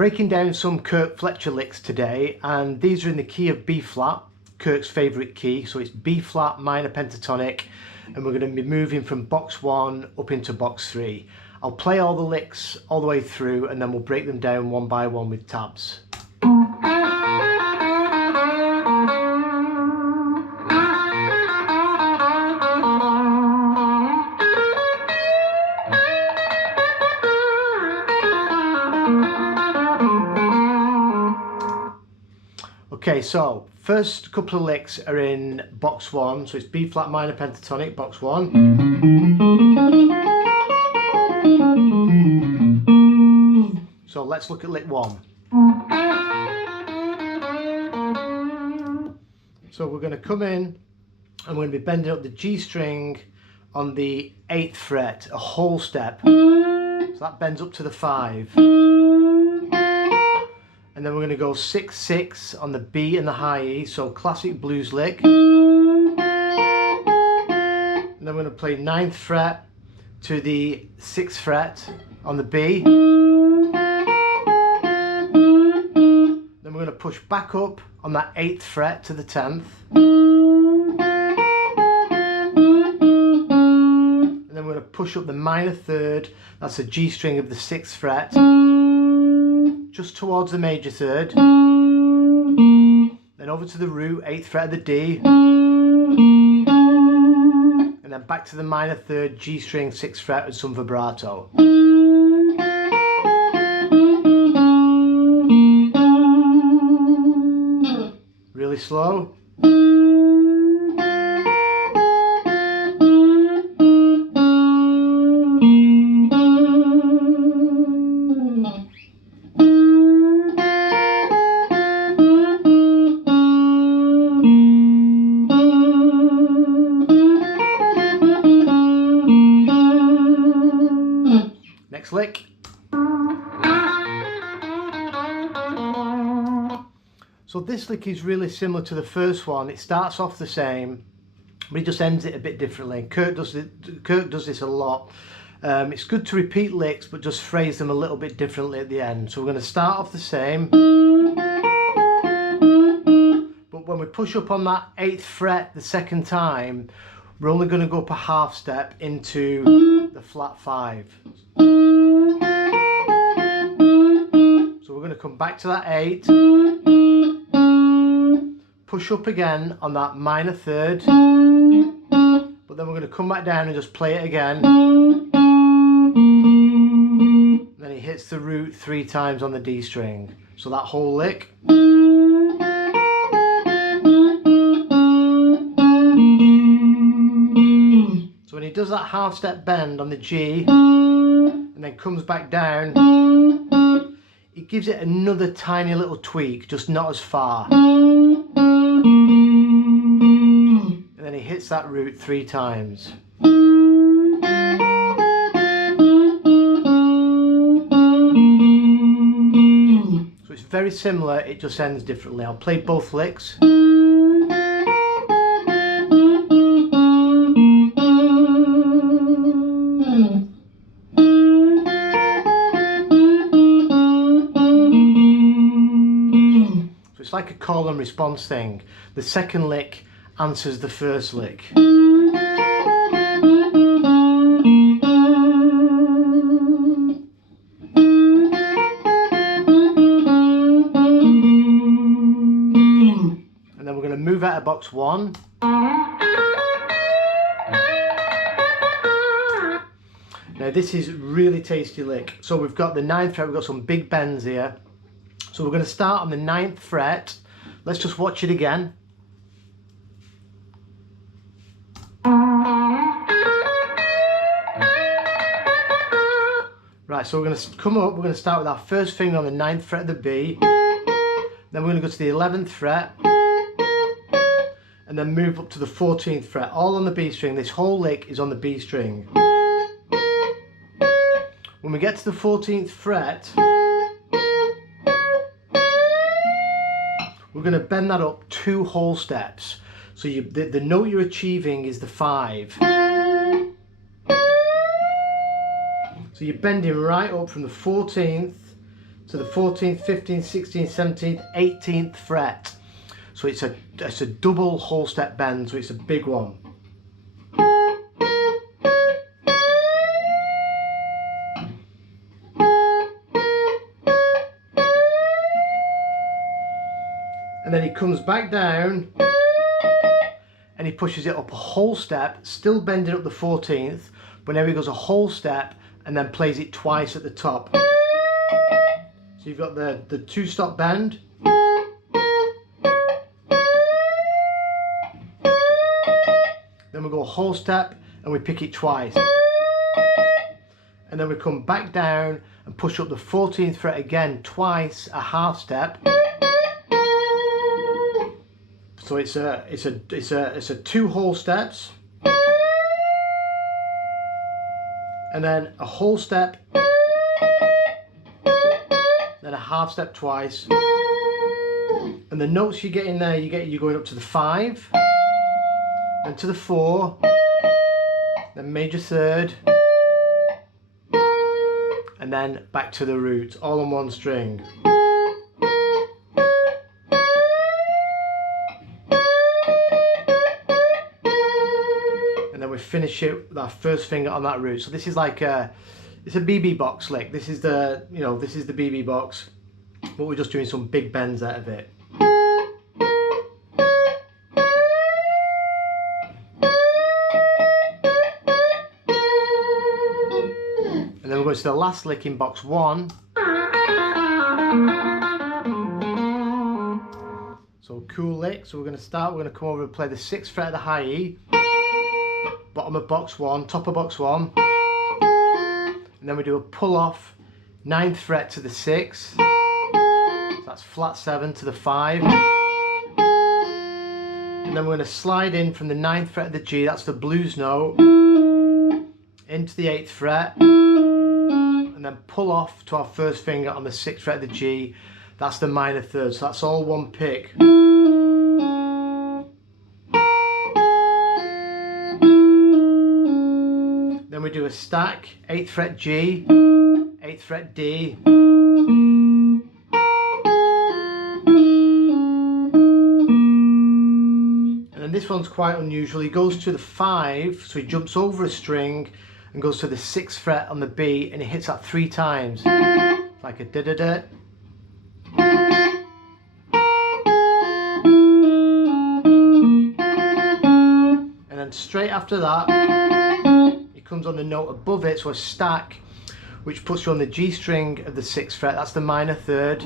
Breaking down some Kirk Fletcher licks today, and these are in the key of B flat, Kirk's favourite key, so it's B flat minor pentatonic, and we're going to be moving from box 1 up into box 3. I'll play all the licks all the way through and then we'll break them down one by one with tabs. Okay, so first couple of licks are in box 1, so it's B flat minor pentatonic, box 1. So let's look at lick 1. So we're going to come in and we're going to be bending up the G string on the 8th fret, a whole step. So that bends up to the 5. And then we're going to go 6-6 on the B and the high E, so classic blues lick. And then we're going to play 9th fret to the 6th fret on the B. Then we're going to push back up on that 8th fret to the 10th. And then we're going to push up the minor 3rd, that's a G string of the 6th fret. Just towards the major 3rd, then over to the root, 8th fret of the D, and then back to the minor 3rd, G string, 6th fret with some vibrato. Really slow. Next lick. So this lick is really similar to the first one. It starts off the same, but he just ends it a bit differently. Kirk does this a lot. It's good to repeat licks, but just phrase them a little bit differently at the end. So we're going to start off the same, but when we push up on that 8th fret the second time, we're only going to go up a half step into the flat 5. So we're going to come back to that 8, push up again on that minor 3rd, but then we're going to come back down and just play it again. Then he hits the root 3 times on the D string. So that whole lick. So when he does that half step bend on the G and then comes back down, it gives it another tiny little tweak, just not as far. And then he hits that root 3 times. So it's very similar, it just ends differently. I'll play both licks. It's like a call and response thing. The second lick answers the first lick. And then we're going to move out of box 1. Now this is really tasty lick. So we've got the 9th fret, we've got some big bends here. So we're going to start on the 9th fret. Let's just watch it again. Right, so we're going to come up, we're going to start with our first finger on the 9th fret of the B. Then we're going to go to the 11th fret. And then move up to the 14th fret, all on the B string. This whole lick is on the B string. When we get to the 14th fret, we're going to bend that up 2 whole steps. So the note you're achieving is the 5. So you're bending right up from the 14th to the 14th, 15th, 16th, 17th, 18th fret. So it's a double whole step bend, so it's a big one. And then he comes back down and he pushes it up a whole step, still bending up the 14th, but now he goes a whole step and then plays it twice at the top. So you've got the two stop bend, then we go a whole step and we pick it twice, and then we come back down and push up the 14th fret again twice, a half step. So it's a two whole steps, and then a whole step, then a half step twice. And the notes you get in there, you're going up to the 5, then to the 4, then major third, and then back to the root, all on one string. And then we finish it with our first finger on that root. So this is like it's a BB box lick. This is the BB box, but we're just doing some big bends out of it. And then we're going to the last lick in box 1. So cool lick. So we're going to come over and play the 6th fret of the high E, bottom of box 1, top of box 1, and then we do a pull off 9th fret to the 6th, so that's flat 7 to the 5, and then we're going to slide in from the 9th fret of the G, that's the blues note, into the 8th fret, and then pull off to our first finger on the 6th fret of the G, that's the minor third, so that's all one pick. Then we do a stack, 8th fret G, 8th fret D, and then this one's quite unusual. He goes to the 5, so he jumps over a string and goes to the 6th fret on the B, and he hits that 3 times, like a da-da-da. And then straight after that, comes on the note above it, so a stack, which puts you on the G string of the 6th fret, that's the minor third.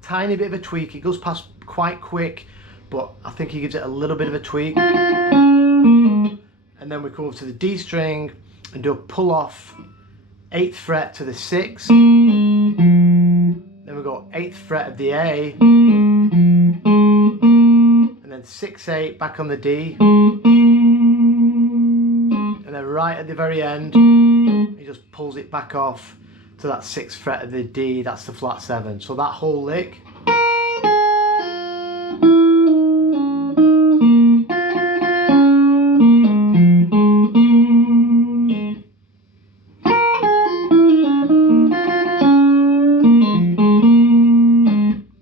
Tiny bit of a tweak, it goes past quite quick, but I think he gives it a little bit of a tweak. And then we come over to the D string and do a pull off 8th fret to the 6th. Then we go 8th fret of the A, and then 6-8 back on the D. And then right at the very end, he just pulls it back off to that 6th fret of the D, that's the flat 7. So that whole lick.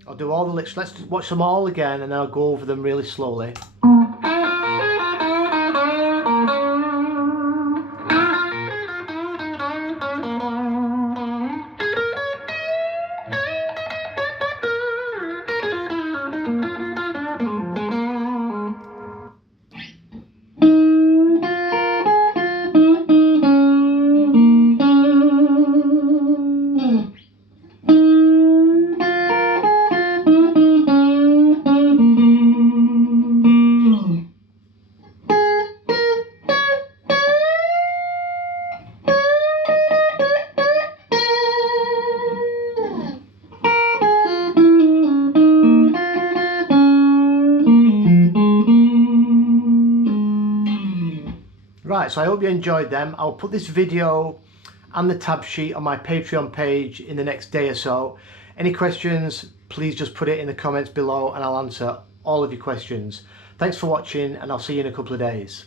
I'll do all the licks, let's watch them all again and then I'll go over them really slowly. Right, so I hope you enjoyed them. I'll put this video and the tab sheet on my Patreon page in the next day or so. Any questions, please just put it in the comments below and I'll answer all of your questions. Thanks for watching and I'll see you in a couple of days.